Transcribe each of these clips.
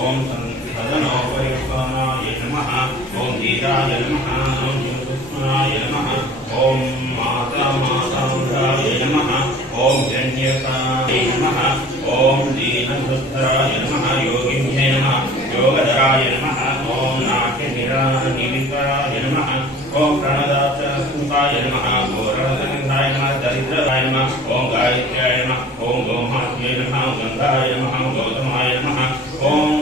ओम सदनोपयुक्ताय नमः ओम नीराय नमः ओम युक्ताय नमः ओम मातामहाय नमः ओम जन्यकाय नमः ओम दीनसुत्राय नमः योगिन्ये नमः योगधराय नमः ओम नाट्यनिरानिमिताय नमः ओम प्रणदाय नमः घोरसंहाय नमः दरिद्राय नमः ओम गायत्र्याय नमः ओम गोमात्ये नमः गंगाय नमः गौतमाय नमः ओम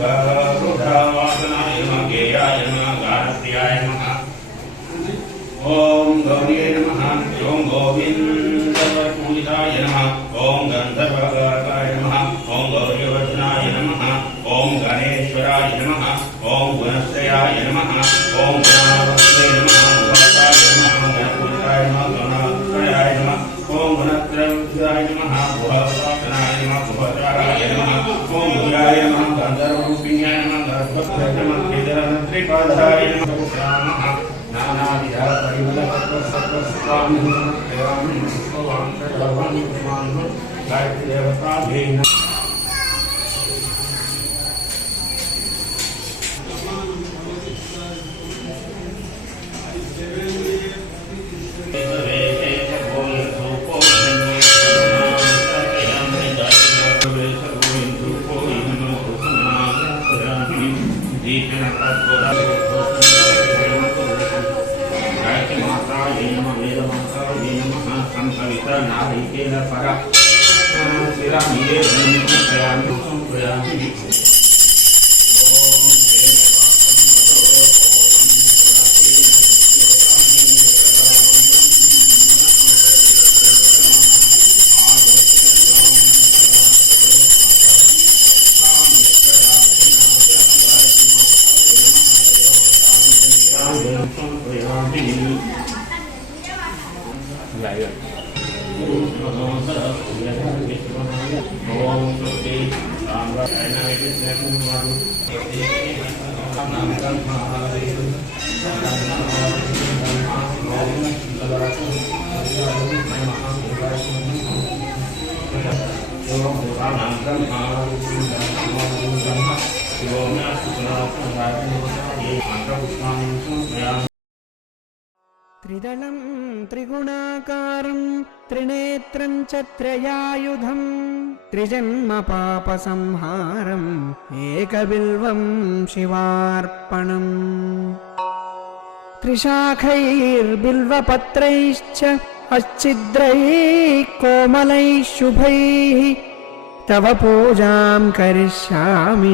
गरुडावासनाय नमः गेयाय नमः गारप्रियाय नमः ओम गौर्ये नमः ओम गोविन्दपूजिताय नमः ओम गन्धर्वगायकाय नमः ओम गौरीवर्धनाय नमः ओम गणेश्वराय नमः ओम गुणश्रयाय नमः ओम गुणावत्रे नमः भक्ताय नमः गणपूजिताय नमः गणाश्रयाय नमः ओम गुणत्रयाय नमः भुवनाय नमः भुवताराय नमः ओम भूयाय नमः गन्धर्वरूपिण्याय नमः गर्भवत्रे नमः केदारत्रिपादाय नमः नानाविधा परिमलपत्रसत्त्वस्वामी नमः गायत्री देवताभ्यै नमः त्रिदलं त्रिगुणाकारं त्रिनेत्रं च त्रयायुधं त्रिजन्मपापसंहारम् एकबिल्वं शिवार्पणम् त्रिशाखैर्बिल्वपत्रैश्च अच्छिद्रैः कोमलैः शुभैः तव पूजां करिष्यामि